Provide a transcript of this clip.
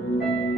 thank you